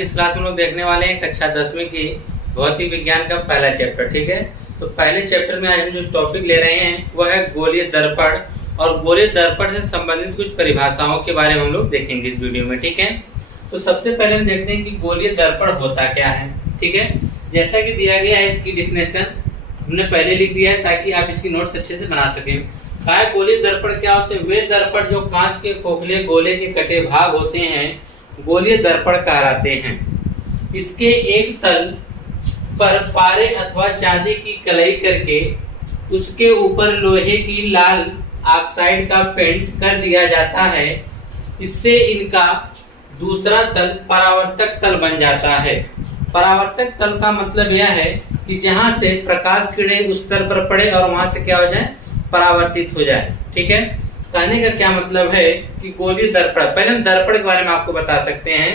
की इस क्लास में लोग देखने वाले हैं कक्षा 10वीं की भौतिक विज्ञान का पहला चैप्टर। ठीक है, तो पहले चैप्टर में आज हम जो टॉपिक ले रहे हैं वह है गोलीय दर्पण, और गोलीय दर्पण से संबंधित कुछ परिभाषाओं के बारे में हम लोग देखेंगे इस वीडियो में। ठीक है, तो सबसे पहले हम देखते हैं कि गोलीय दर्पण होता क्या है। ठीक है, जैसा कि दिया गया है इसकी डिफिनेशन हमने पहले लिख दिया है ताकि आप इसकी नोट्स अच्छे से बना सकें। कहा है गोलीय दर्पण क्या होते हैं? वे दर्पण जो कांच के खोखले गोले के कटे भाग होते हैं गोलीय दर्पण कहलाते हैं। इसके एक तल पर पारे अथवा चांदी की कलई करके उसके ऊपर लोहे की लाल ऑक्साइड का पेंट कर दिया जाता है। इससे इनका दूसरा तल परावर्तक तल बन जाता है। परावर्तक तल का मतलब यह है कि जहां से प्रकाश किरणें उस तल पर पड़े और वहां से क्या हो जाए, परावर्तित हो जाए। ठीक है, कहने का क्या मतलब है कि गोलीय दर्पण, पहले हम दर्पण के बारे में आपको बता सकते हैं।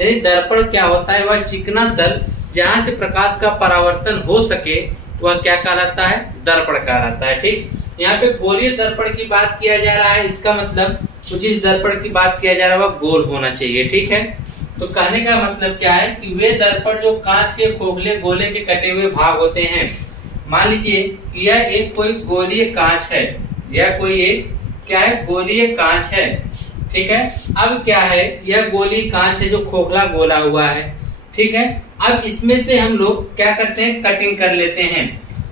यानी दर्पण क्या होता है? वह चिकना तल जहां से प्रकाश का परावर्तन हो सके वह क्या कहलाता है? दर्पण कहलाता है। ठीक, यहाँ पे गोलीय दर्पण की बात किया जा रहा है, इसका मतलब जिस दर्पण की बात किया जा रहा है वह गोल होना चाहिए। ठीक है, तो कहने का मतलब क्या है कि वे दर्पण जो कांच के खोखले गोले के कटे हुए भाग होते हैं, मान लीजिए कि यह एक कोई गोलीय कांच है, यह कोई एक क्या है? गोलीय कांच है। ठीक है, अब क्या है, यह गोलीय कांच है जो खोखला गोला हुआ है। ठीक है, अब इसमें से हम लोग क्या करते हैं? कटिंग कर लेते हैं।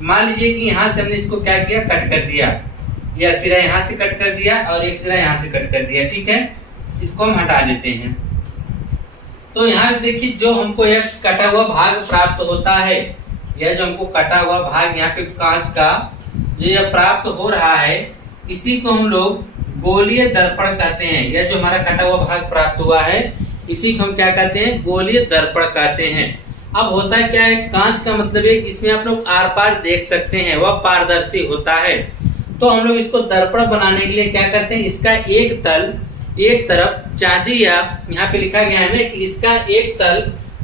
मान लीजिए कि यहाँ से हमने इसको क्या किया? कट कर दिया, यह सिरा यहाँ से कट कर दिया और एक सिरा यहाँ से कट कर दिया। ठीक है, इसको हम हटा लेते हैं। तो यहाँ देखिए जो हमको यह कटा हुआ भाग प्राप्त होता है, यह जो हमको कटा हुआ भाग यहाँ पे कांच का जो यह प्राप्त हो रहा है, इसी को हम लोग गोलीय दर्पण कहते हैं। यह जो हमारा कटा हुआ भाग प्राप्त हुआ है इसी को हम क्या कहते हैं? गोलीय दर्पण कहते हैं। अब होता है क्या है? कांच का मतलब है कि इसमें आप लोग आर पार देख सकते हैं, वह पारदर्शी होता है। तो हम लोग इसको दर्पण बनाने के लिए क्या करते हैं? इसका एक तल एक तरफ चांदी, या यहाँ पे लिखा गया है ना कि इसका एक तल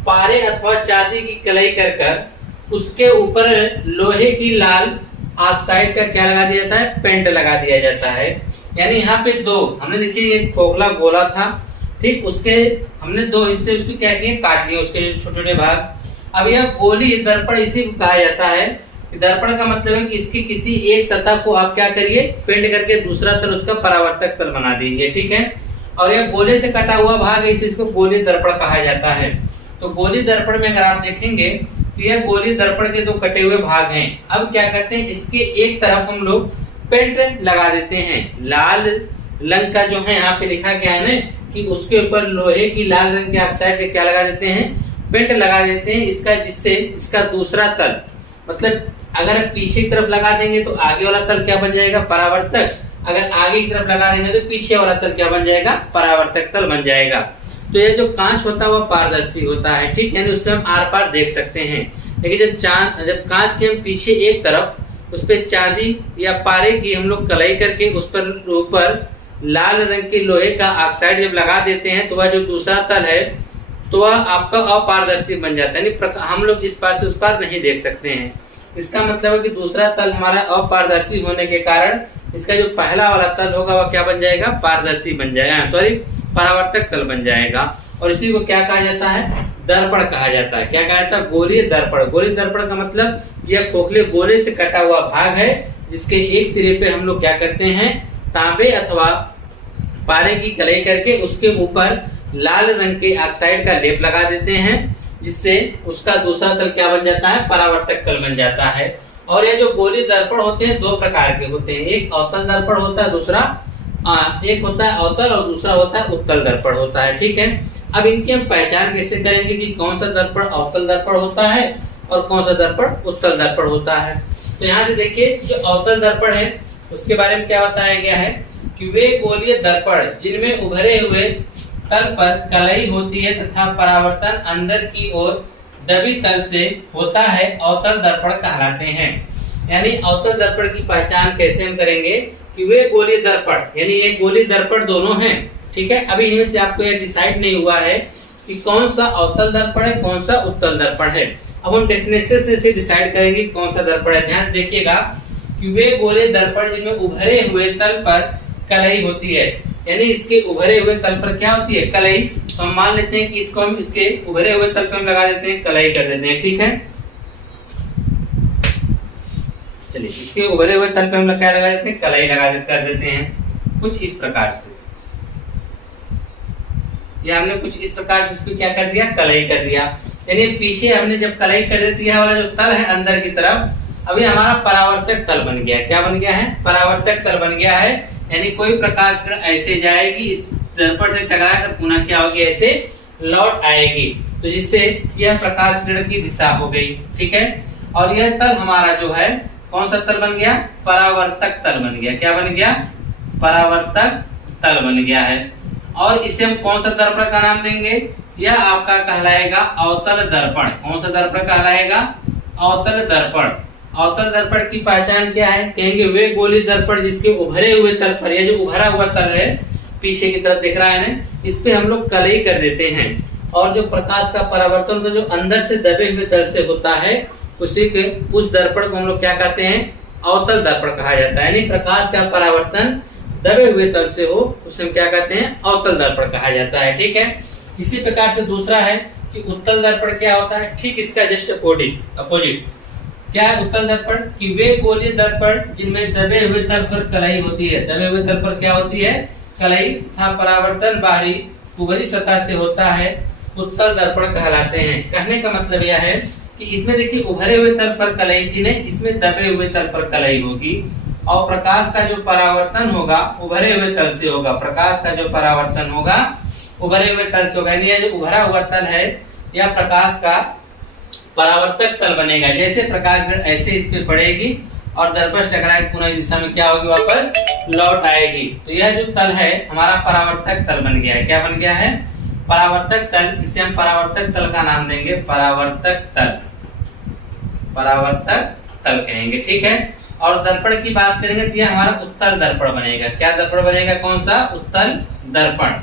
पारे अथवा चांदी की कलई कर उसके ऊपर लोहे की लाल ऑक्साइड का क्या लगा दिया जाता है? पेंट लगा दिया जाता है। यानी यहाँ पे दो हमने देखिए एक खोखला गोला था, ठीक, उसके हमने दो हिस्से उसके क्या किए? काट लिए उसके छोटे छोटे भाग। अब यह गोलीय दर्पण इसी को कहा जाता है। दर्पण का मतलब है कि इसकी किसी एक सतह को आप क्या करिए? पेंट करके दूसरा तल उसका परावर्तक तल बना दीजिए। ठीक है, और यह गोले से कटा हुआ भाग है इसलिए इसको गोलीय दर्पण कहा जाता है। तो गोलीय दर्पण में अगर आप देखेंगे तो यह गोलीय दर्पण के दो कटे हुए भाग हैं। अब क्या करते हैं? इसके एक तरफ हम लोग पेंट लगा देते हैं। लाल रंग का जो है यहाँ पे लिखा गया है ना कि उसके ऊपर लोहे की लाल रंग के ऑक्साइड के क्या लगा देते हैं? पेंट लगा देते हैं इसका, जिससे इसका दूसरा तल, मतलब अगर पीछे की तरफ लगा देंगे तो आगे वाला तल क्या बन जाएगा? परावर्तक। अगर आगे की तरफ लगा देंगे तो पीछे वाला तल क्या बन जाएगा? परावर्तक तल बन जाएगा। तो ये जो कांच होता है वह पारदर्शी होता है। ठीक, यानी उसमें हम आर पार देख सकते हैं। लेकिन जब कांच के हम पीछे एक तरफ उस पर चांदी या पारे की हम लोग कलई करके उस पर ऊपर लाल रंग के लोहे का ऑक्साइड जब लगा देते हैं तो वह जो दूसरा तल है तो वह आपका अपारदर्शी बन जाता है, यानी हम लोग इस पार से उस पार नहीं देख सकते हैं। इसका मतलब है कि दूसरा तल हमारा अपारदर्शी होने के कारण इसका जो पहला वाला तल होगा वह क्या बन जाएगा? पारदर्शी बन जाएगा, सॉरी परावर्तक तल बन जाएगा। और इसी को क्या कहा जाता है? दर्पण कहा जाता है। क्या कहा जाता है? गोलीय दर्पण। गोलीय दर्पण का मतलब यह खोखले गोले से कटा हुआ भाग है जिसके एक सिरे पे हम लोग क्या करते हैं? तांबे अथवा पारे की कलई करके उसके ऊपर लाल रंग के ऑक्साइड का लेप लगा देते हैं, जिससे उसका दूसरा तल क्या बन जाता है? परावर्तक तल बन जाता है। और ये जो गोलीय दर्पण होते हैं दो प्रकार के होते हैं, एक अवतल दर्पण होता है, दूसरा एक होता है अवतल और दूसरा होता है उत्तल दर्पण होता है। ठीक है, अब इनकी हम पहचान कैसे करेंगे कि कौन सा दर्पण अवतल दर्पण होता है और कौन सा दर्पण उत्तल दर्पण होता है? तो यहाँ से देखिए जो अवतल दर्पण है उसके बारे में क्या बताया गया है कि वे गोलीय दर्पण जिनमें उभरे हुए तल पर कलई होती है तथा परावर्तन अंदर की ओर दबी तल से होता है अवतल दर्पण कहलाते हैं। यानी अवतल दर्पण की पहचान कैसे हम करेंगे कि वे गोलीय दर्पण, यानी ये गोलीय दर्पण दोनों हैं। ठीक है, अभी इनमें से आपको यह डिसाइड नहीं हुआ है कि कौन सा अवतल दर्पण है कौन सा उत्तल दर्पण है। अब हम डेफिनेशन से डिसाइड करेंगे कौन सा दर्पण है। ध्यान से देखिएगा कि वे गोलीय दर्पण जिनमें उभरे हुए तल पर कलई होती है, यानी इसके उभरे हुए तल पर क्या होती है? कलई तो हम मान लेते हैं कि इसको हम इसके उभरे हुए तल पे हम लगा देते हैं, कलाई कर देते हैं, ठीक है। चलिए इसके उभरे हुए तल पे हम क्या लगा देते हैं, कलाई कर देते हैं कुछ इस प्रकार से। या हमने कुछ इस प्रकार से इसको क्या कर दिया, कलाई कर दिया। यानी पीछे हमने जब कलाई कर देती है वाला जो तल है अंदर की तरफ, अभी हमारा परावर्तक तल बन गया है। क्या बन गया है, परावर्तक तल बन गया है। यानी कोई प्रकाश किरण ऐसे जाएगी, इस दर्पण से टकरा कर पुनः क्या होगी, ऐसे लौट आएगी, तो जिससे यह प्रकाश किरण की दिशा हो गई, ठीक है। और यह तल हमारा जो है कौन सा तल बन गया, परावर्तक तल बन गया। क्या बन गया, परावर्तक तल बन गया है। और इसे हम कौन सा दर्पण का नाम देंगे, यह आपका कहलाएगा अवतल दर्पण। कौन सा दर्पण कहलाएगा, अवतल दर्पण। अवतल दर्पण की पहचान क्या है, कहेंगे वे गोली दर्पण जिसके उभरे हुए तल पर, यह जो उभरा हुआ तल है पीछे की तरफ दिख रहा है ना, इस पे हम लोग कलई कर देते हैं। और जो प्रकाश का परावर्तन तो जो अंदर से दबे हुए तल से होता है, उसी के उस दर्पण को हम लोग क्या कहते हैं, अवतल दर्पण कहा जाता है। यानी प्रकाश का परावर्तन दबे हुए तल से हो, उसे हम क्या कहते हैं, अवतल दर्पण कहा जाता है, ठीक है। इसी प्रकार से दूसरा है कि उत्तल दर्पण क्या होता है, ठीक इसका जस्ट अपोजिट। क्या है उत्तल दर्पण, कि वे गोलीय दर्पण जिनमें दबे हुए तल पर कलई होती है। दबे हुए तल पर क्या होती है, कलई तथा परावर्तन बाहरी उभरी सतह से होता है, उत्तल दर्पण कहलाते हैं। कहने का मतलब यह है कि इसमें देखिए उभरे हुए तल पर कलई थी नहीं, इसमें दबे हुए तल पर कलई होगी। और प्रकाश का जो परावर्तन होगा उभरे हुए तल से होगा। प्रकाश का जो परावर्तन होगा उभरे हुए तल से होगा। यानी यह जो उभरा हुआ तल है यह प्रकाश का परावर्तक तल बनेगा। जैसे प्रकाश किरण ऐसे इस पे पड़ेगी और दर्पण से टकरा के पुनः इस दिशा में क्या होगी, वापस लौट आएगी। तो यह जो तल है हमारा परावर्तक तल बन गया है। क्या बन गया है, परावर्तक तल। इसे हम परावर्तक तल का नाम देंगे, परावर्तक तल। परावर्तक तल कहेंगे, ठीक है। और दर्पण की बात करेंगे तो यह हमारा उत्तल दर्पण बनेगा। क्या दर्पण बनेगा, कौन सा, उत्तल दर्पण।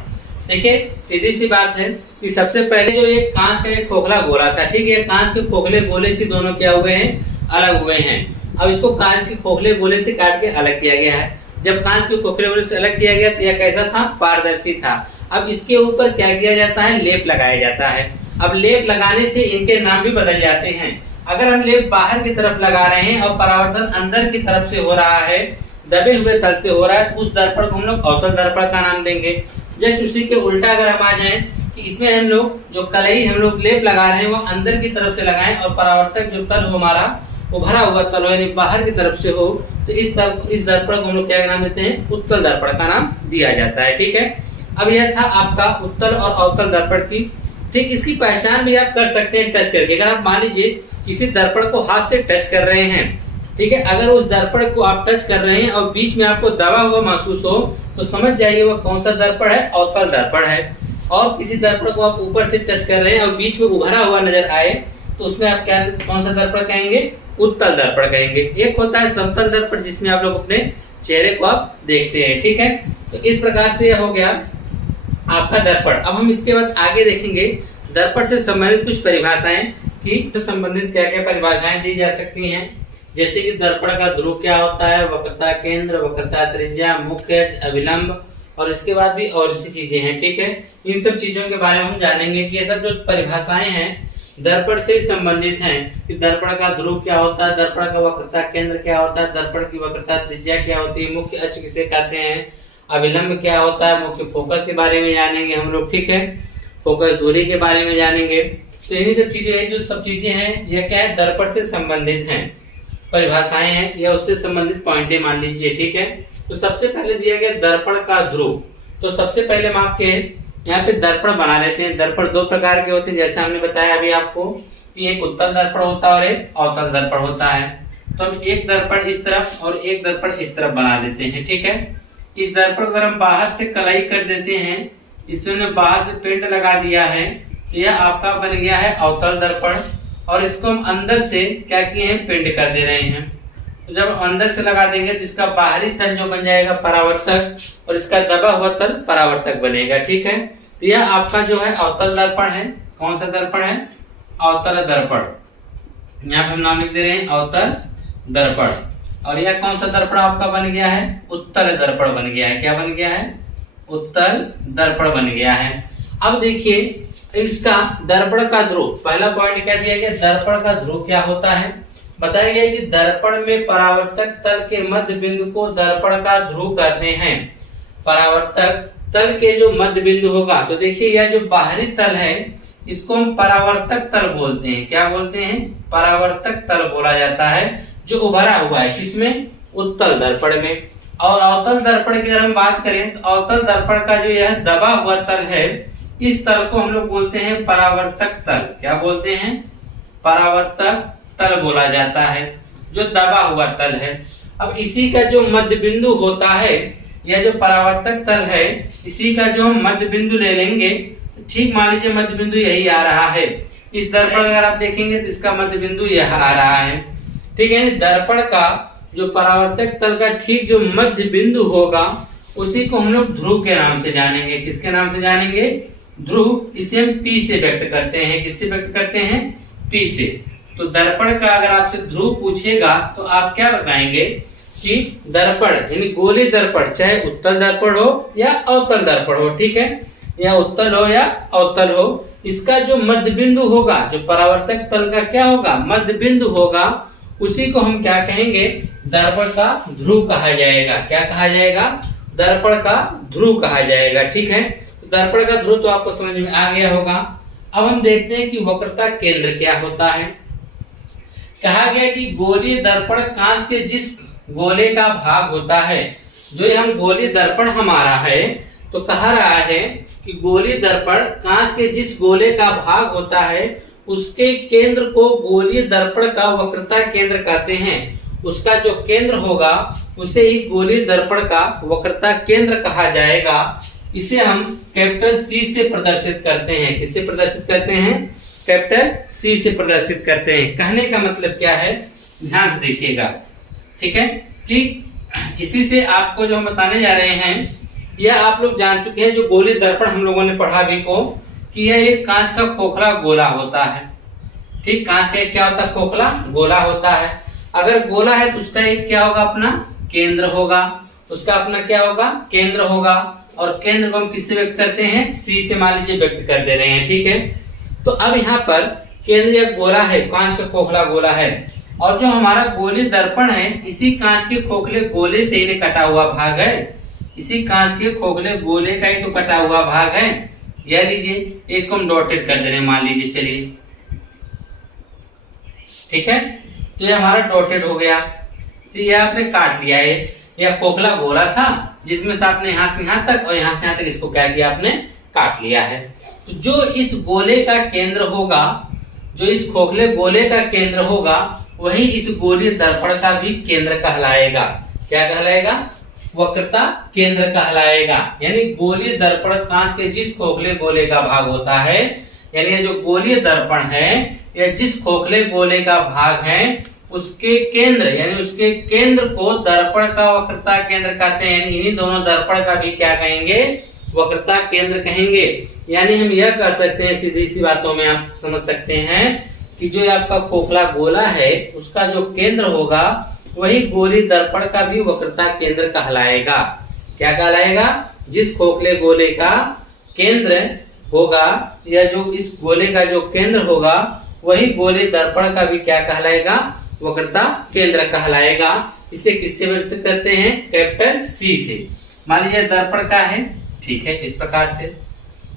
देखिए सीधी सी बात है कि सबसे पहले जो एक कांच का एक खोखला गोला था, ठीक है, कांच के खोखले गोले से दोनों क्या हुए हैं, अलग हुए हैं। अब इसको कांच के खोखले गोले से काट के अलग किया गया है। जब कांच के खोखले गोले से अलग किया गया तो यह कैसा था, पारदर्शी था। अब इसके ऊपर क्या किया जाता है, लेप लगाया जाता है। अब लेप लगाने से इनके नाम भी बदल जाते हैं। अगर हम लेप बाहर की तरफ लगा रहे हैं और परावर्तन अंदर की तरफ से हो रहा है, दबे हुए तल से हो रहा है, तो उस दर्पण को हम लोग अवतल दर्पण का नाम देंगे। जैसे उसी के उल्टा अगर हम आ जाएं कि इसमें हम लोग जो कलई हम लोग लेप लगा रहे हैं वो अंदर की तरफ से लगाएं और परावर्तक जो तल हो हमारा वो भरा हुआ तल हो, यानी बाहर की तरफ से हो, तो इस दर्पण को हम लोग क्या नाम देते हैं, उत्तल दर्पण का नाम दिया जाता है, ठीक है। अब यह था आपका उत्तल और अवतल दर्पण की। ठीक, इसकी पहचान भी आप कर सकते हैं टच करके। अगर आप मान लीजिए किसी दर्पण को हाथ से टच कर रहे हैं, ठीक है, अगर उस दर्पण को आप टच कर रहे हैं और बीच में आपको दबा हुआ महसूस हो तो समझ जाइए वह कौन सा दर्पण है, अवतल दर्पण है। और किसी दर्पण को आप ऊपर से टच कर रहे हैं और बीच में उभरा हुआ नजर आए तो उसमें आप क्या, कौन सा दर्पण कहेंगे, उत्तल दर्पण कहेंगे। एक होता है समतल दर्पण जिसमें आप लोग अपने चेहरे को आप देखते हैं, ठीक है। तो इस प्रकार से यह हो गया आपका दर्पण। अब हम इसके बाद आगे देखेंगे दर्पण से संबंधित कुछ परिभाषाएं कि संबंधित क्या क्या परिभाषाएं दी जा सकती हैं। जैसे कि दर्पण का ध्रुव क्या होता है, वक्रता केंद्र, वक्रता त्रिज्या, मुख्य, अभिलंब, और इसके बाद भी और सी चीजें हैं, ठीक है। इन सब चीजों के बारे में हम जानेंगे कि ये सब जो परिभाषाएं हैं दर्पण से संबंधित हैं कि दर्पण का ध्रुव क्या होता है, दर्पण का वक्रता केंद्र क्या होता है, दर्पण की वक्रता त्रिज्या क्या होती है, मुख्य अक्ष किसे कहते हैं, अभिलंब क्या होता है, मुख्य फोकस के बारे में जानेंगे हम लोग, ठीक है, फोकस दूरी के बारे में जानेंगे। तो यही सब चीजें हैं, जो सब चीजें हैं यह क्या है, दर्पण से संबंधित हैं, परिभाषाएं हैं या उससे संबंधित पॉइंटें मान लीजिए, ठीक है। तो सबसे पहले दिया गया दर्पण का ध्रुव। तो सबसे पहले हम आपके यहाँ पे दर्पण बना लेते हैं। दर्पण दो प्रकार के होते हैं, जैसे हमने बताया अभी आपको कि एक उत्तल दर्पण होता है और एक अवतल दर्पण होता है। तो हम एक दर्पण इस तरफ और एक दर्पण इस तरफ बना लेते हैं, ठीक है। इस दर्पण को अगर हम बाहर से कलाई कर देते हैं, इसमें बाहर से पेंट लगा दिया है, तो यह आपका बन गया है अवतल दर्पण। और इसको हम अंदर से क्या किए हैं, पेंट कर दे रहे हैं। तो जब अंदर से लगा देंगे तो इसका बाहरी तल जो बन जाएगा परावर्तक और इसका दबा हुआ तल परावर्तक बनेगा, ठीक है। तो यह आपका जो है अवतल दर्पण है। कौन सा दर्पण है, अवतल दर्पण। यहाँ पे हम नाम लिख दे रहे हैं अवतल दर्पण। और यह कौन सा दर्पण आपका बन गया है, उत्तल दर्पण बन गया है। क्या बन गया है, उत्तल दर्पण बन गया है। अब देखिए इसका दर्पण का ध्रुव, पहला पॉइंट क्या दिया गया, दर्पण का ध्रुव क्या होता है। बताया गया कि दर्पण में परावर्तक तल के मध्य बिंदु को दर्पण का ध्रुव कहते हैं। परावर्तक तल के जो मध्य बिंदु होगा, तो देखिए यह जो बाहरी तल है इसको हम परावर्तक तल बोलते हैं। क्या बोलते हैं, परावर्तक तल बोला जाता है, जो उभरा हुआ है किसमें, उत्तल दर्पण में। और अवतल दर्पण की अगर हम बात करें तो अवतल दर्पण का जो यह दबा हुआ तल है, इस तल को हम लोग बोलते हैं परावर्तक तल। क्या बोलते हैं, परावर्तक तल बोला जाता है, जो दबा हुआ तल है। अब इसी का जो मध्य बिंदु होता है, यह जो परावर्तक तल है, इसी का जो हम मध्य बिंदु ले लेंगे, ठीक मान लीजिए मध्य बिंदु यही आ रहा है। इस दर्पण अगर आप देखेंगे तो इसका मध्य बिंदु यह आ रहा है, ठीक है। दर्पण का जो परावर्तक तल का ठीक जो मध्य बिंदु होगा, उसी को हम लोग ध्रुव के नाम से जानेंगे। किसके नाम से जानेंगे, ध्रुव। इसे हम P से व्यक्त करते हैं। किससे व्यक्त करते हैं, P से। तो दर्पण का अगर आपसे ध्रुव पूछेगा तो आप क्या बताएंगे कि दर्पण यानी गोलीय दर्पण, चाहे उत्तल दर्पण हो या अवतल दर्पण हो, ठीक है, या उत्तल हो या अवतल हो, इसका जो मध्य बिंदु होगा, जो परावर्तक तल का क्या होगा, मध्य बिंदु होगा, उसी को हम क्या कहेंगे, दर्पण का ध्रुव कहा जाएगा। क्या कहा जाएगा, दर्पण का ध्रुव कहा जाएगा, ठीक है। तो दर्पण का ध्रुव तो आपको समझ में आ गया होगा। अब हम देखते हैं कि वक्रता केंद्र क्या होता है। कहा गया कि गोलीय दर्पण कांच के जिस गोले का भाग होता है, जो ये हम गोलीय दर्पण हमारा है, तो कहा रहा है कि गोलीय दर्पण कांच के जिस गोले का भाग होता है, उसके केंद्र को गोलीय दर्पण का वक्रता केंद्र कहते हैं। उसका जो केंद्र होगा उसे ही गोलीय दर्पण का वक्रता केंद्र कहा जाएगा। इसे हम कैपिटल C से प्रदर्शित करते हैं। किससे प्रदर्शित करते हैं, कैपिटल C से प्रदर्शित करते हैं। कहने का मतलब क्या है, ध्यान से देखिएगा, ठीक है, कि इसी से आपको जो हम बताने जा रहे हैं, यह आप लोग जान चुके हैं। जो गोलीय दर्पण हम लोगों ने पढ़ा भी को, कि यह एक कांच का खोखला गोला होता है, ठीक। कांच का एक क्या होता है, खोखला गोला होता है। अगर गोला है तो उसका एक क्या होगा, अपना केंद्र होगा। उसका अपना क्या होगा, केंद्र होगा। और केंद्र को हम किससे व्यक्त करते हैं, C से मान लीजिए व्यक्त कर दे रहे हैं, ठीक है। तो अब यहाँ पर केंद्र एक गोला है, कांच का खोखला गोला है, और जो हमारा गोलीय दर्पण है, इसी कांच के खोखले गोले से ही कटा हुआ भाग है। इसी कांच के खोखले गोले का ही तो कटा हुआ भाग है। यह लीजिए, इसको हम डॉटेड कर दे रहे हैं, मान लीजिए, चलिए, ठीक है। तो ये हमारा डॉटेड हो गया। तो ये आपने काट लिया है। यह खोखला गोला था, जिसमें से आपने यहाँ से यहाँ तक और यहाँ से यहाँ तक इसको क्या किया, आपने काट लिया है। तो जो इस गोले का केंद्र होगा, जो इस खोखले गोले का केंद्र होगा, वही इस गोलीय दर्पण का भी केंद्र कहलाएगा। क्या कहलाएगा, वक्रता केंद्र कहलाएगा। यानी गोलीय दर्पण कांच के जिस खोखले गोले का भाग होता है, यानी ये जो गोलीय दर्पण है, या जिस खोखले गोले का भाग है, उसके केंद्र यानी उसके केंद्र को दर्पण का वक्रता केंद्र कहते हैं। इन्हीं दोनों दर्पण का भी क्या कहेंगे, वक्रता केंद्र कहेंगे। यानी हम यह कह सकते हैं, सीधी सी बातों में आप समझ सकते हैं कि जो आपका खोखला गोला है, उसका जो केंद्र होगा, वही गोलीय दर्पण का भी वक्रता केंद्र कहलाएगा। क्या कहलाएगा, जिस खोखले गोले का केंद्र होगा, या जो इस गोले का जो केंद्र होगा, वही गोलीय दर्पण का भी क्या कहलाएगा, वक्रता केंद्र कहलाएगा। इसे किससे व्यक्त करते हैं, कैपिटल C से। मान लीजिए दर्पण का है, ठीक है, इस प्रकार से।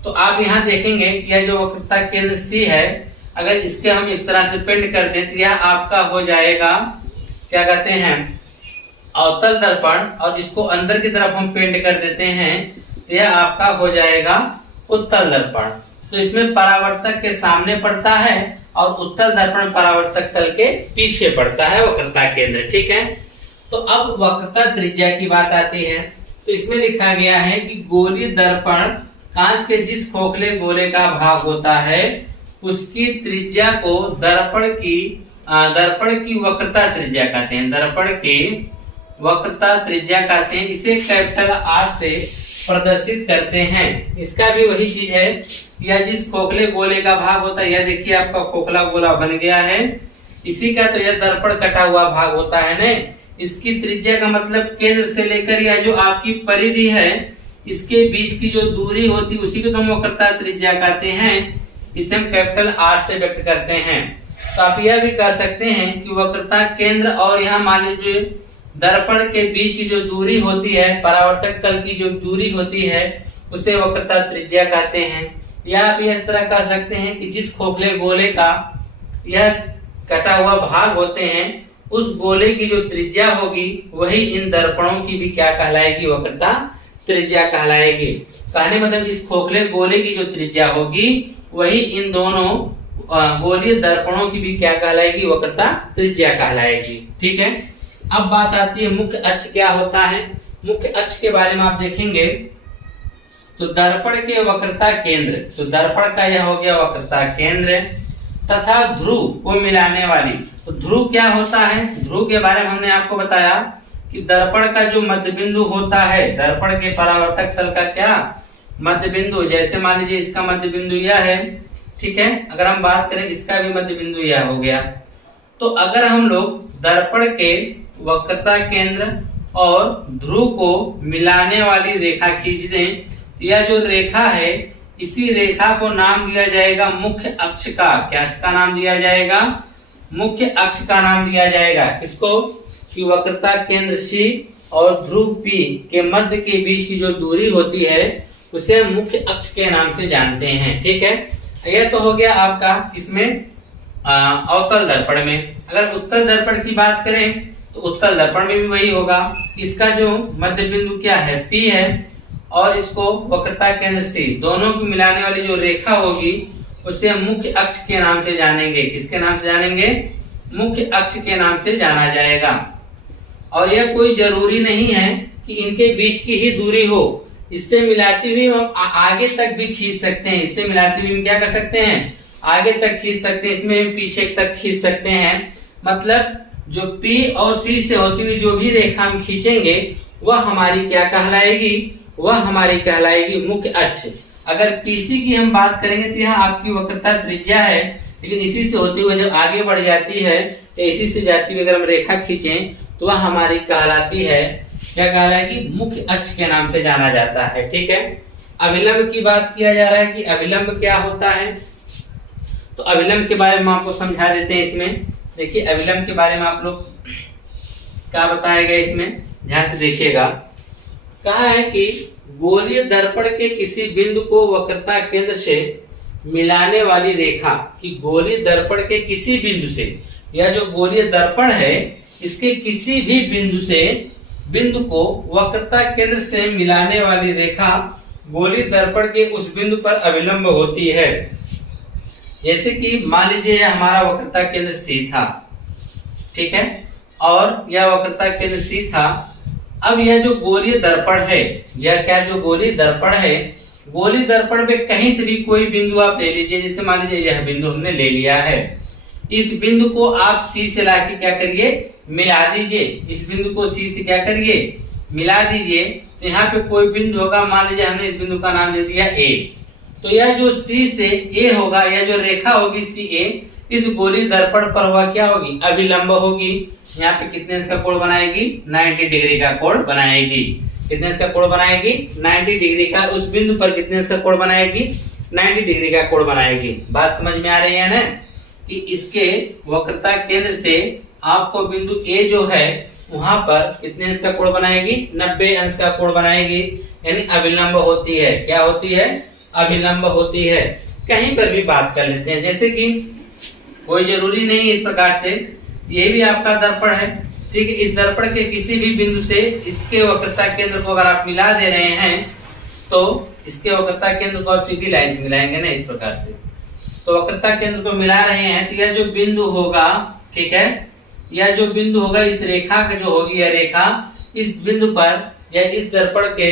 तो आप यहाँ देखेंगे कि यह जो वक्रता केंद्र C है, अगर इसके हम इस तरह से पेंट कर दें तो यह आपका हो जाएगा, क्या कहते हैं, अवतल दर्पण। और इसको अंदर की तरफ हम पेंट कर देते हैं तो यह आपका हो जाएगा उत्तल दर्पण। तो इसमें परावर्तक के सामने पड़ता है और उत्तल दर्पण परावर्तक तल के पीछे पड़ता है वक्रता केंद्र, ठीक है। तो अब वक्रता त्रिज्या की बात आती है। तो इसमें लिखा गया है कि गोलीय दर्पण कांच के जिस खोखले गोले का भाग होता है, उसकी त्रिज्या को दर्पण की वक्रता त्रिज्या कहते हैं। दर्पण की वक्रता त्रिज्या कहते हैं। इसे कैपिटल R से प्रदर्शित करते हैं। इसका भी वही चीज है, यह जिस खोखले गोले का भाग होता है, यह देखिए आपका खोखला गोला बन गया है, इसी का तो यह दर्पण कटा हुआ भाग होता है ना। इसकी त्रिज्या का मतलब केंद्र से लेकर यह जो आपकी परिधि है, इसके बीच की जो दूरी होती है उसी को तो हम वक्रता त्रिज्या कहते हैं। इसे हम कैपिटल R से व्यक्त करते हैं। तो आप यह भी कह सकते हैं कि वक्रता केंद्र और यहाँ मान लीजिए दर्पण के बीच की जो दूरी होती है, परावर्तक तल की जो दूरी होती है, उसे वक्रता त्रिज्या कहते हैं। या आप इस तरह कह सकते हैं कि जिस खोखले गोले का यह कटा हुआ भाग होते हैं, उस गोले की जो त्रिज्या होगी वही इन दर्पणों की भी क्या कहलाएगी, वक्रता त्रिज्या कहलाएगी। कहने मतलब इस खोखले गोले की जो त्रिज्या होगी वही इन दोनों गोलीय दर्पणों की भी क्या कहलाएगी, वक्रता त्रिज्या कहलाएगी। ठीक है। अब बात आती है मुख्य अक्ष क्या होता है। मुख्य अक्ष के बारे में आप देखेंगे तो दर्पण के वक्रता केंद्र, तो दर्पण का यह हो गया वक्रता केंद्र तथा ध्रुव को मिलाने वाली। तो ध्रुव क्या होता है, ध्रुव के बारे में हमने आपको बताया कि दर्पण का जो मध्य बिंदु होता है, दर्पण के परावर्तक तल का क्या मध्य बिंदु, जैसे मान लीजिए इसका मध्य बिंदु यह है, ठीक है। अगर हम बात करें इसका भी मध्य बिंदु यह हो गया। तो अगर हम लोग दर्पण के वक्रता केंद्र और ध्रुव को मिलाने वाली रेखा खींच दें, यह जो रेखा है इसी रेखा को नाम दिया जाएगा मुख्य अक्ष का। क्या इसका नाम दिया जाएगा, मुख्य अक्ष का नाम दिया जाएगा। किसको, कि वक्रता केंद्र C और ध्रुव P के मध्य के बीच की जो दूरी होती है उसे मुख्य अक्ष के नाम से जानते हैं। ठीक है। यह तो हो गया आपका इसमें अवतल दर्पण में। अगर उत्तल दर्पण की बात करें तो उत्तल दर्पण में भी वही होगा। इसका जो मध्य बिंदु क्या है, P है, और इसको वक्रता केंद्र C, दोनों की मिलाने वाली जो रेखा होगी उसे हम मुख्य अक्ष के नाम से जानेंगे। किसके नाम से जानेंगे, मुख्य अक्ष के नाम से जाना जाएगा। और यह कोई जरूरी नहीं है कि इनके बीच की ही दूरी हो, इससे मिलाती हुई हम आगे तक भी खींच सकते हैं। इससे मिलाती हुई हम क्या कर सकते हैं, आगे तक खींच सकते हैं, इसमें पीछे तक खींच सकते हैं। मतलब जो P और C से होती हुई जो भी रेखा हम खींचेंगे वह हमारी क्या कहलाएगी, वह हमारी कहलाएगी मुख्य अक्ष। अगर PC की हम बात करेंगे तो यह आपकी वक्रता त्रिज्या है, लेकिन इसी से होते हुए जब आगे बढ़ जाती है तो इसी से जाती हुई अगर हम रेखा खींचें तो वह हमारी कहलाती है, क्या कहलाएगी, मुख्य अक्ष के नाम से जाना जाता है। ठीक है। अभिलंब की बात किया जा रहा है कि अभिलंब क्या होता है। तो अभिलंब के बारे में आपको समझा देते हैं। इसमें देखिए अभिलंब के बारे में आप लोग क्या बताया गया, इसमें ध्यान से देखिएगा। कहा है कि गोलीय दर्पण के किसी बिंदु को वक्रता केंद्र से मिलाने वाली रेखा, कि गोलीय दर्पण के किसी बिंदु से, या जो गोलीय दर्पण है इसके किसी भी बिंदु को वक्रता केंद्र से मिलाने वाली रेखा गोलीय दर्पण के उस बिंदु पर अभिलंब होती है। जैसे कि मान लीजिए यह हमारा वक्रता केंद्र C था, ठीक है, और यह वक्रता केंद्र C था। अब यह जो गोलीय दर्पण है, यह क्या, जो गोलीय दर्पण है, गोलीय दर्पण में कहीं से भी कोई बिंदु आप ले लीजिए। जैसे मान लीजिए यह बिंदु हमने ले लिया है, इस बिंदु को आप C से लाके क्या करिए, मिला दीजिए। इस बिंदु को C से क्या करिए, मिला दीजिए। तो यहाँ पे कोई बिंदु होगा, मान लीजिए हमने इस बिंदु का नाम दे दिया A। तो यह जो C से A होगा, यह जो रेखा होगी CA, इस गोलीय दर्पण पर हुआ क्या होगी, अभिलंब होगी। यहाँ पे कितने का कोण बनाएगी, 90 डिग्री का कोण बनाएगी। कितने का कोण बनाएगी, 90 डिग्री का। उस बिंदु पर कितने का कोण बनाएगी, 90 डिग्री का कोण बनाएगी। बात समझ में आ रही है ना, कि इसके वक्रता केंद्र से आपको बिंदु A जो है वहां पर कितने अंश का कोण बनाएगी, 90 अंश का कोण बनाएगी। यानी अभिलंब होती है। क्या होती है, अभिलंब होती है। कहीं पर भी बात कर लेते हैं, जैसे कि कोई जरूरी नहीं इस प्रकार से, ये भी आपका दर्पण है, ठीक है। इस दर्पण के किसी भी बिंदु से इसके वक्रता केंद्र को अगर आप मिला दे रहे हैं तो इसके वक्रता केंद्र को आप सीधी लाइन से मिलाएंगे ना, इस प्रकार से। तो वक्रता केंद्र को मिला रहे हैं तो यह जो बिंदु होगा, ठीक है, यह जो बिंदु होगा, इस रेखा का जो होगी यह रेखा, इस बिंदु पर या इस दर्पण के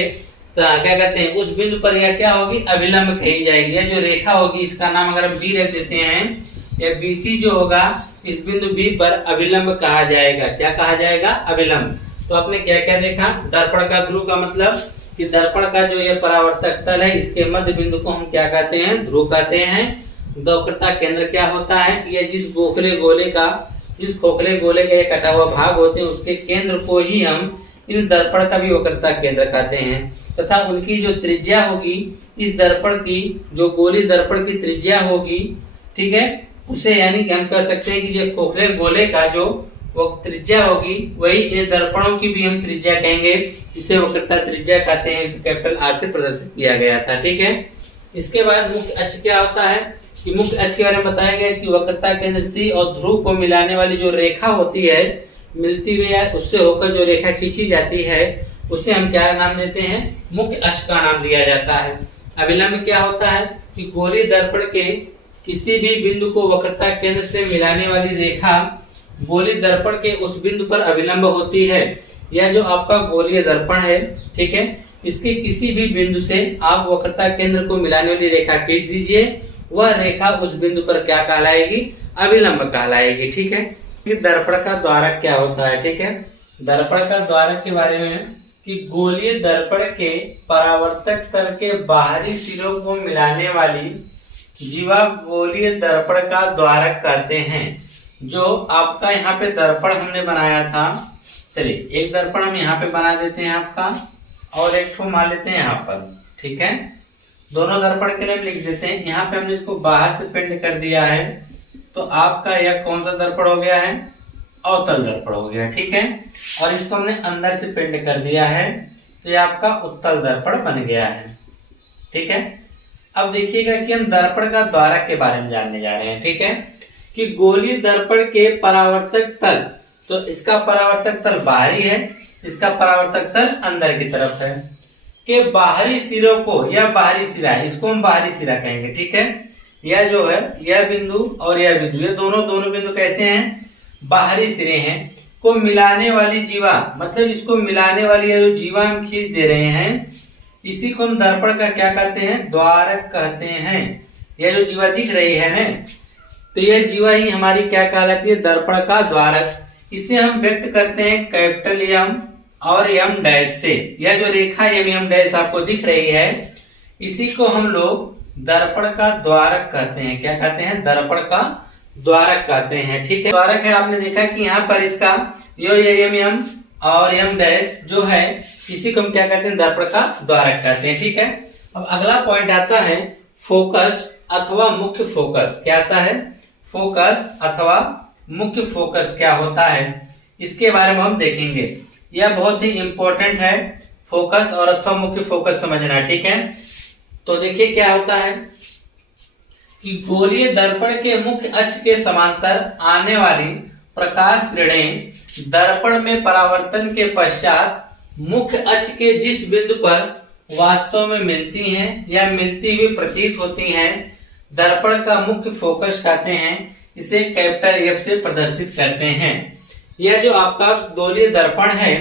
क्या कहते हैं, उस बिंदु पर यह क्या होगी, अभिलंब कही जाएगी। यह जो रेखा होगी इसका नाम अगर हम B रख देते हैं, या BC जो होगा इस बिंदु B पर अभिलंब कहा जाएगा। क्या कहा जाएगा, अभिलंब। तो आपने क्या क्या देखा, दर्पण का ध्रुव का मतलब कि दर्पण का जो ये परावर्तक तल है इसके मध्य बिंदु को हम क्या कहते हैं, ध्रुव कहते हैं। वक्रता केंद्र क्या होता है कि यह जिस खोखले गोले का ये कटा हुआ भाग होते हैं उसके केंद्र को ही हम इन दर्पण का भी वक्रता केंद्र कहते हैं, तथा उनकी जो त्रिज्या होगी, इस दर्पण की जो गोलीय दर्पण की त्रिज्या होगी, ठीक है, उसे यानी कि हम कह सकते हैं कि जो खोखले गोले का जो वो त्रिज्या होगी, वही इन दर्पणों की भी हम त्रिज्या कहेंगे, इसे वक्रता त्रिज्या कहते हैं। इसे कैपिटल आर से प्रदर्शित किया गया था, ठीक है। इसके बाद मुख्य अक्ष क्या होता है कि मुख्य अक्ष के बारे में बताया गया कि वक्रता केंद्र सी और ध्रुव को मिलाने वाली जो रेखा होती है, मिलती हुई या उससे होकर जो रेखा खींची जाती है, उसे हम क्या नाम देते हैं, मुख्य अक्ष का नाम दिया जाता है। अभिलंब क्या होता है कि गोलीय दर्पण के किसी भी बिंदु को वक्रता केंद्र से मिलाने वाली रेखा गोलीय दर्पण के उस बिंदु पर अभिलंब होती है। यह जो आपका गोलीय दर्पण है, ठीक है, इसके किसी भी बिंदु से आप वक्रता केंद्र को मिलाने वाली रेखा खींच दीजिए, वह रेखा उस बिंदु पर क्या कहलाएगी, अभिलंब कहलाएगी, ठीक है। दर्पण का द्वारक क्या होता है, ठीक है। दर्पण का द्वारक के बारे में कि गोलीय दर्पण के परावर्तक तल के बाहरी सिरों को मिलाने वाली जीवा गोलीय दर्पण का द्वारक कहते हैं। जो आपका यहाँ पे दर्पण हमने बनाया था, चलिए एक दर्पण हम यहाँ पे बना देते हैं आपका, और एक ठो मान लेते हैं यहाँ पर, ठीक है। दोनों दर्पण के लिए लिख देते हैं। यहाँ पे हमने इसको बाहर से पेंट कर दिया है, तो आपका यह कौन सा दर्पण हो गया है, अवतल दर्पण हो गया, ठीक है। और इसको हमने अंदर से पेंट कर दिया है, तो ये आपका उत्तल दर्पण बन गया है, ठीक है। अब देखिएगा कि हम दर्पण का द्वारक के बारे में जानने जा रहे हैं, ठीक है, कि गोलीय दर्पण के परावर्तक तल, तो इसका परावर्तक तल बाहरी है, इसका परावर्तक तल अंदर की तरफ है, के बाहरी सिरों को, यह बाहरी सिरा है, इसको हम बाहरी सिरा कहेंगे, ठीक है। यह जो है, यह बिंदु और यह बिंदु, ये दोनों बिंदु कैसे हैं, बाहरी सिरे हैं, को मिलाने वाली जीवा, मतलब इसको मिलाने वाली जो जीवा हम खींच दे रहे हैं, इसी को हम दर्पण का क्या कहते हैं, द्वारक कहते हैं। यह जो जीवा दिख रही है ना, तो यह जीवा ही हमारी क्या कहलाती है, दर्पण का द्वारक। इसे हम व्यक्त करते हैं कैपिटल एम और एम डैश से। यह जो रेखा एम डैश आपको दिख रही है, इसी को हम लोग दर्पण का द्वारक कहते हैं। क्या कहते हैं, दर्पण का द्वारक कहते हैं, ठीक है। द्वारक है, आपने देखा कि यहाँ पर इसका यो एम और एम डैश जो है, इसी को हम क्या कहते हैं, दर्पण का द्वारक कहते हैं, ठीक है। अब अगला पॉइंट आता है फोकस अथवा मुख्य फोकस। क्या आता है, फोकस अथवा मुख्य फोकस क्या होता है, इसके बारे में हम देखेंगे। यह बहुत ही इंपॉर्टेंट है, फोकस और अथवा मुख्य फोकस समझना, ठीक है। तो देखिए क्या होता है कि गोलीय दर्पण के मुख्य अक्ष के समांतर आने वाली प्रकाश किरणें दर्पण में परावर्तन के पश्चात मुख्य अक्ष के जिस बिंदु पर वास्तव में मिलती हैं या मिलती हुई प्रतीत होती हैं, दर्पण का मुख्य फोकस कहते हैं। इसे कैपिटल एफ से प्रदर्शित करते हैं। यह जो आपका गोलीय दर्पण है,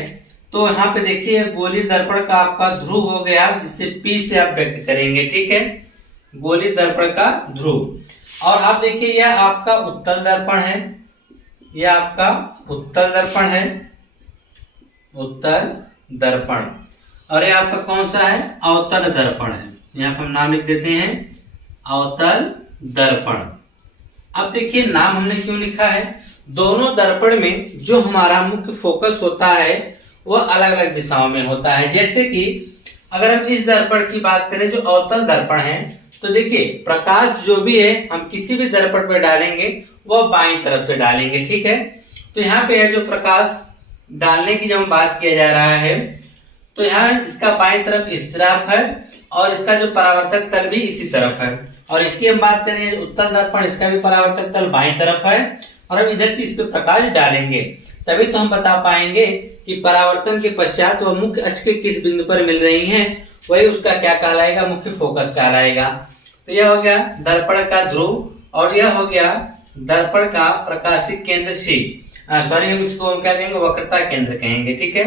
तो यहाँ पे देखिए गोलीय दर्पण का आपका ध्रुव हो गया, जिसे पी से आप व्यक्त करेंगे, ठीक है, गोलीय दर्पण का ध्रुव। और आप देखिए यह आपका उत्तल दर्पण है, यह आपका उत्तल दर्पण है, उत्तल दर्पण। और यह आपका कौन सा है, अवतल दर्पण है। यहाँ पर हम नाम लिख देते हैं अवतल दर्पण। अब देखिए नाम हमने क्यों लिखा है, दोनों दर्पण में जो हमारा मुख्य फोकस होता है वह अलग अलग दिशाओं में होता है। जैसे कि अगर हम इस दर्पण की बात करें जो अवतल दर्पण है, तो देखिए प्रकाश जो भी है हम किसी भी दर्पण पर डालेंगे वह बाईं तरफ से डालेंगे, ठीक है। तो यहाँ पे है जो प्रकाश डालने की जब बात किया जा रहा है, तो यहाँ इसका बाईं तरफ इस तरफ है और इसका जो परावर्तक तल भी इसी तरफ है। और इसकी हम बात करें उत्तल दर्पण, इसका भी परावर्तक तल बाईं तरफ है और हम इधर से इस पे प्रकाश डालेंगे, तभी तो हम बता पाएंगे कि परावर्तन के पश्चात वह मुख्य अक्ष के किस बिंदु पर मिल रही हैं, वही उसका क्या कहलाएगा, मुख्य फोकस कहलाएगा। तो यह हो गया दर्पण का ध्रुव और यह हो गया दर्पण का प्रकाशिक केंद्र सी। सॉरी, हम इसको हम क्या कहेंगे, वक्रता केंद्र कहेंगे, ठीक है।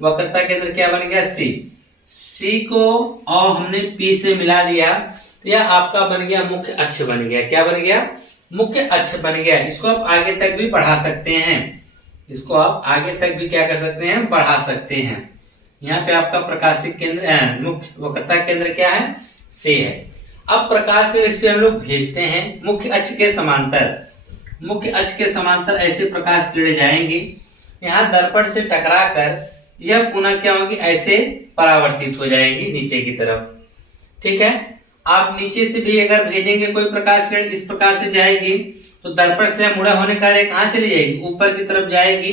वक्रता केंद्र क्या बन गया, सी। सी को और हमने पी से मिला दिया, तो यह आपका बन गया मुख्य अक्ष बन गया। क्या बन गया, मुख्य अक्ष बन गया। इसको आप आगे तक भी बढ़ा सकते हैं, इसको आप आगे तक भी क्या कर सकते हैं, बढ़ा सकते हैं। यहाँ पे आपका प्रकाशिक केंद्र मुख्य वक्रता केंद्र क्या है, से है। अब प्रकाश में इस पे हम लोग भेजते हैं मुख्य अक्ष के समांतर। मुख्य अक्ष के समांतर ऐसे प्रकाश किरण जाएंगे, यहाँ दर्पण से टकरा कर यह पुनः क्या होगी, ऐसे परावर्तित हो जाएंगी नीचे की तरफ। ठीक है, आप नीचे से भी अगर भेजेंगे कोई प्रकाश किरण इस प्रकार से जाएगी तो दर्पण से मुड़ा होने का कार्य कहाँ चली जाएगी, ऊपर की तरफ जाएगी,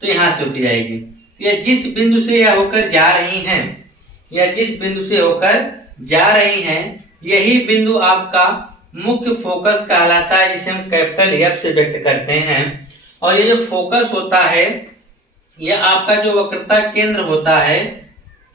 तो यहाँ से होकर जाएगी। या जिस बिंदु से यह होकर जा रही हैं, या जिस बिंदु से होकर जा रही हैं, यही बिंदु आपका मुख्य फोकस कहलाता है, जिसे हम कैपिटल एफ से व्यक्त करते हैं। और ये जो फोकस होता है, यह आपका जो वक्रता केंद्र होता है,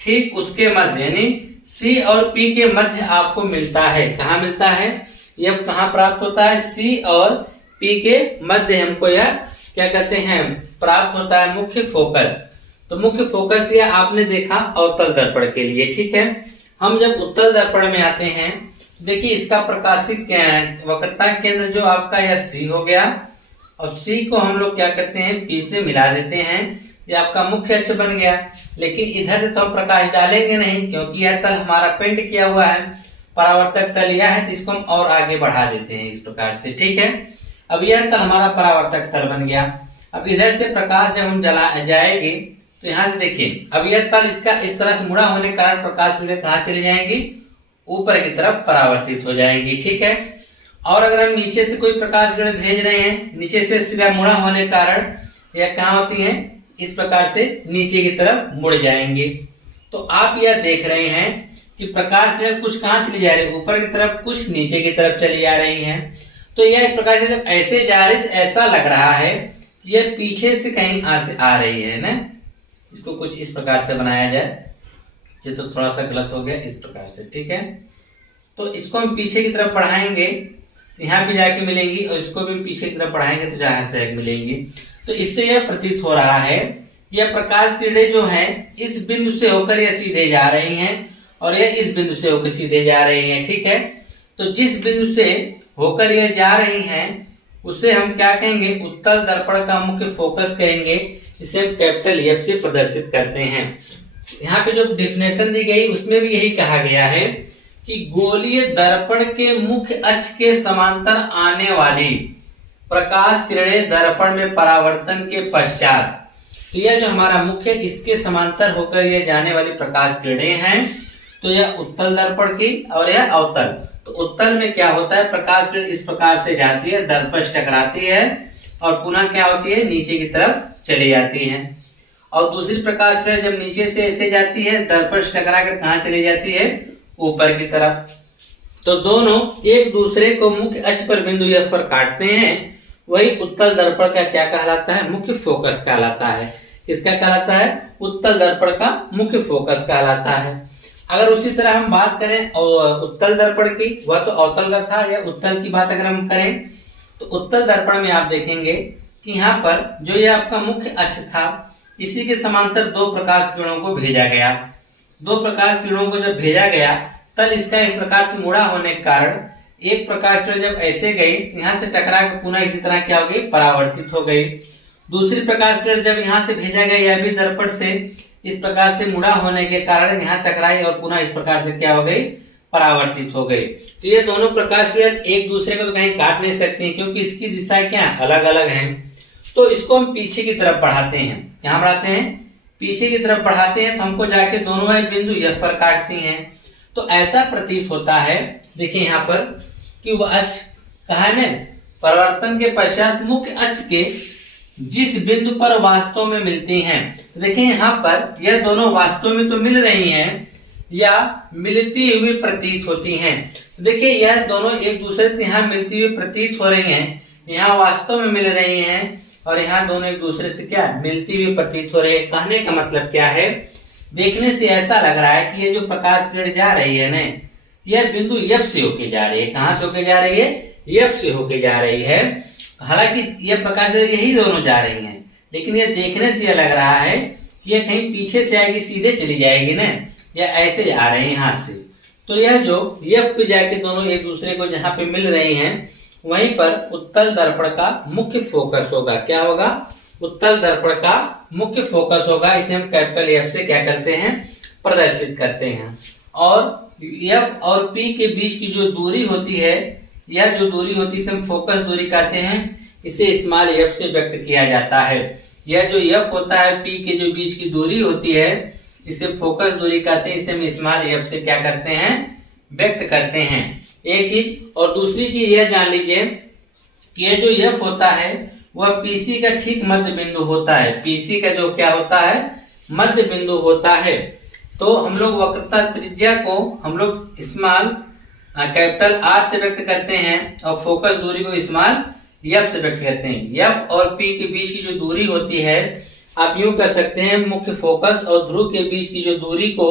ठीक उसके मध्य यानी सी और पी के मध्य आपको मिलता है। कहाँ मिलता है, यह कहाँ प्राप्त होता है, सी और पी के मध्य हमको यह क्या कहते हैं, प्राप्त होता है मुख्य फोकस। तो मुख्य फोकस यह आपने देखा अवतल दर्पण के लिए। ठीक है, हम जब उत्तल दर्पण में आते हैं, देखिए इसका प्रकाशित क्या है, वक्रता केंद्र जो आपका यह सी हो गया, और सी को हम लोग क्या करते हैं, पी से मिला देते हैं, ये आपका मुख्य अक्ष बन गया। लेकिन इधर से तो हम प्रकाश डालेंगे नहीं, क्योंकि यह तल हमारा पेंट किया हुआ है, परावर्तक तल यह है, तो इसको हम और आगे बढ़ा देते हैं इस प्रकार से। ठीक है, अब यह तल हमारा परावर्तक तल बन गया। अब इधर से प्रकाश जब हम जाएगी तो यहाँ से देखिए, अब यह तल इसका इस तरह से मुड़ा होने के कारण प्रकाश किरणें कहाँ चली जाएंगी, ऊपर की तरफ परावर्तित हो जाएंगी। ठीक है, और अगर हम नीचे से कोई प्रकाश किरण भेज रहे हैं, नीचे से सिरा मुड़ा होने के कारण यह कहाँ होती है, इस प्रकार से नीचे की तरफ मुड़ जाएंगे। तो आप यह देख रहे हैं कि प्रकाश किरण कुछ कहाँ चली जा रही है, ऊपर की तरफ, कुछ नीचे की तरफ चली जा रही है। तो यह प्रकाश जब ऐसे जा रही तो ऐसा लग रहा है कि यह पीछे से कहीं आ रही है ना। इसको कुछ इस प्रकार से बनाया जाए, ये तो थोड़ा सा गलत हो गया, इस प्रकार से। ठीक है, तो इसको हम पीछे की तरफ बढ़ाएंगे तो यहाँ भी जाके मिलेंगी, और इसको भी पीछे की तरफ बढ़ाएंगे तो जहां से मिलेंगी। तो इससे यह प्रतीत हो रहा है यह प्रकाश किरणें जो हैं इस बिंदु से होकर यह सीधे जा रही हैं, और यह इस बिंदु से होकर सीधे जा रही हैं। ठीक है, तो जिस बिंदु से होकर यह जा रही हैं उसे हम क्या कहेंगे, उत्तल दर्पण का मुख्य फोकस कहेंगे। इसे हम कैपिटल एफ से प्रदर्शित करते हैं। यहाँ पे जो डेफिनेशन दी गई उसमें भी यही कहा गया है कि गोलीय दर्पण के मुख्य अक्ष के समांतर आने वाली प्रकाश किरणें दर्पण में परावर्तन के पश्चात, तो यह जो हमारा मुख्य इसके समांतर होकर यह जाने वाली प्रकाश किरणें हैं, तो यह उत्तल दर्पण की और यह अवतल। तो उत्तल में क्या होता है, प्रकाश किरण इस प्रकार से जाती है, दर्पण से टकराती है और पुनः क्या होती है, नीचे की तरफ चली जाती है। और दूसरी प्रकाश किरण जब नीचे से ऐसे जाती है, दर्पण से टकरा कर कहाँ चली जाती है, ऊपर की तरफ। तो दोनों एक दूसरे को मुख्य अक्ष पर बिंदु एफ पर काटते हैं, वही उत्तल दर्पण का क्या कहलाता है, मुख्य फोकस कहलाता है। किसका कहलाता है, उत्तल दर्पण का मुख्य फोकस कहलाता है। अगर उसी तरह हम बात करें उत्तल दर्पण की, वह तो अवतल का था, या उत्तल की बात अगर हम करें तो उत्तल दर्पण में आप देखेंगे कि यहाँ पर जो ये आपका मुख्य अक्ष था, इसी के समांतर दो प्रकाश किरणों को भेजा गया। दो प्रकाश किरणों को जब भेजा गया, तल इसका इस प्रकार से मुड़ा होने के कारण एक प्रकाश किरण जब ऐसे गई, यहाँ से टकरा कर पुनः इसी तरह क्या हो गई, परावर्तित हो गई। दूसरी प्रकाश किरण जब यहाँ से भेजा गया, यह भी दर्पण से इस प्रकार से मुड़ा होने के कारण यहाँ टकराई और पुनः इस प्रकार से क्या हो गई, परावर्तित हो गई। तो ये दोनों प्रकाश किरण एक दूसरे को तो कहीं काट नहीं सकती, क्योंकि इसकी दिशा क्या अलग अलग है। तो इसको हम पीछे की तरफ बढ़ाते हैं, यहाँ बढ़ाते हैं, पीछे की तरफ बढ़ाते हैं, तो हमको जाके दोनों बिंदु एफ पर काटती हैं। तो ऐसा प्रतीत होता है, देखिए यहाँ पर कि वह अक्ष कहा है ना, परिवर्तन के पश्चात मुख्य अक्ष के जिस बिंदु पर वास्तव में मिलती हैं। तो देखिए यहाँ पर यह दोनों वास्तव में तो मिल रही हैं या मिलती हुई प्रतीत होती हैं। तो देखिए यह दोनों एक दूसरे से यहाँ मिलती हुई प्रतीत हो रही हैं, यहाँ वास्तव में मिल रही हैं, और यहाँ दोनों एक दूसरे से क्या मिलती हुई प्रतीत हो रही है। कहने का मतलब क्या है, देखने से ऐसा लग रहा है कि ये जो प्रकाश किरण जा रही है ना, यह बिंदु एफ से होके जा रही है। कहाँ से होके जा रही है, एफ से होके जा रही है। हालांकि यह प्रकाश किरण यही दोनों जा रही हैं, लेकिन यह देखने से यह लग रहा है कि यह कहीं पीछे से आएगी, सीधे चली जाएगी ना, या ऐसे आ रहे हैं यहाँ से। तो यह जो एफ पे जाके दोनों एक दूसरे को जहाँ पे मिल रही हैं, वहीं पर उत्तल दर्पण का मुख्य फोकस होगा। क्या होगा, उत्तल दर्पण का मुख्य फोकस होगा। इसे हम कैपिटल एफ से क्या करते हैं, प्रदर्शित करते हैं। और एफ और पी के बीच की जो दूरी होती है, यह जो दूरी होती है इसे हम फोकस दूरी कहते हैं। इसे स्मॉल एफ से व्यक्त किया जाता है। यह जो एफ होता है पी के जो बीच की दूरी होती है इसे फोकस दूरी कहते हैं। इसे हम स्मॉल एफ से क्या करते हैं, व्यक्त करते हैं। एक चीज, और दूसरी चीज यह जान लीजिए कि यह जो एफ होता है वह पीसी का ठीक मध्य बिंदु होता है। पीसी का जो क्या होता है, मध्य बिंदु होता है। तो हम लोग वक्रता त्रिज्या को हम लोग स्मॉल कैपिटल आर से व्यक्त करते हैं और फोकस दूरी को स्मॉल एफ से व्यक्त करते हैं। एफ और पी के बीच की जो दूरी होती है, आप यूं कर सकते हैं, मुख्य फोकस और ध्रुव के बीच की जो दूरी को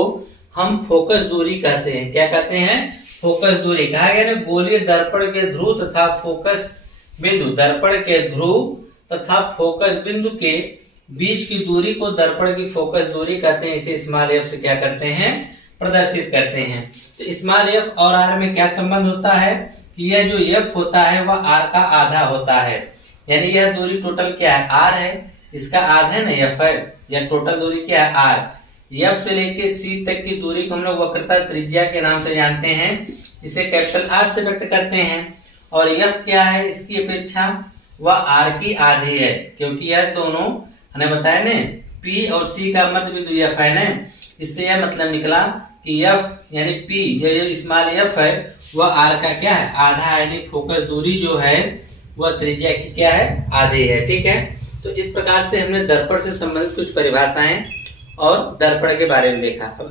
हम फोकस दूरी कहते हैं। क्या कहते हैं, फोकस दूरी। कहा गया ना, गोलीय दर्पण के ध्रुव तथा फोकस बिंदु, दर्पण के ध्रुव तथा फोकस बिंदु के बीच की दूरी को दर्पण की फोकस दूरी कहते हैं। इसे स्मॉल एफ से क्या करते हैं, प्रदर्शित करते हैं। तो स्मॉल एफ और आर में क्या संबंध होता है कि यह जो एफ होता है वह आर का आधा होता है। यानी यह दूरी टोटल क्या है, आर है, इसका आधा है ना एफ है। यह टोटल दूरी क्या है, आर। एफ से लेके सी तक की दूरी को हम लोग वक्रता त्रिज्या के नाम से जानते हैं। इसे कैपिटल आर से व्यक्त करते हैं। और एफ क्या है, इसकी अपेक्षा वह आर की आधी है, क्योंकि यह दोनों हमने बताया ना पी और सी का मध्य बिंदु एफ है ना। इससे यह मतलब निकला कि एफ यानी पी, ये स्मॉल एफ है वह आर का क्या है, आधा है। यानी फोकस दूरी जो है वह त्रिज्या की क्या है, आधी है। ठीक है, तो इस प्रकार से हमने दर्पण से संबंधित कुछ परिभाषाएं और दर्पण के बारे में देखा। अब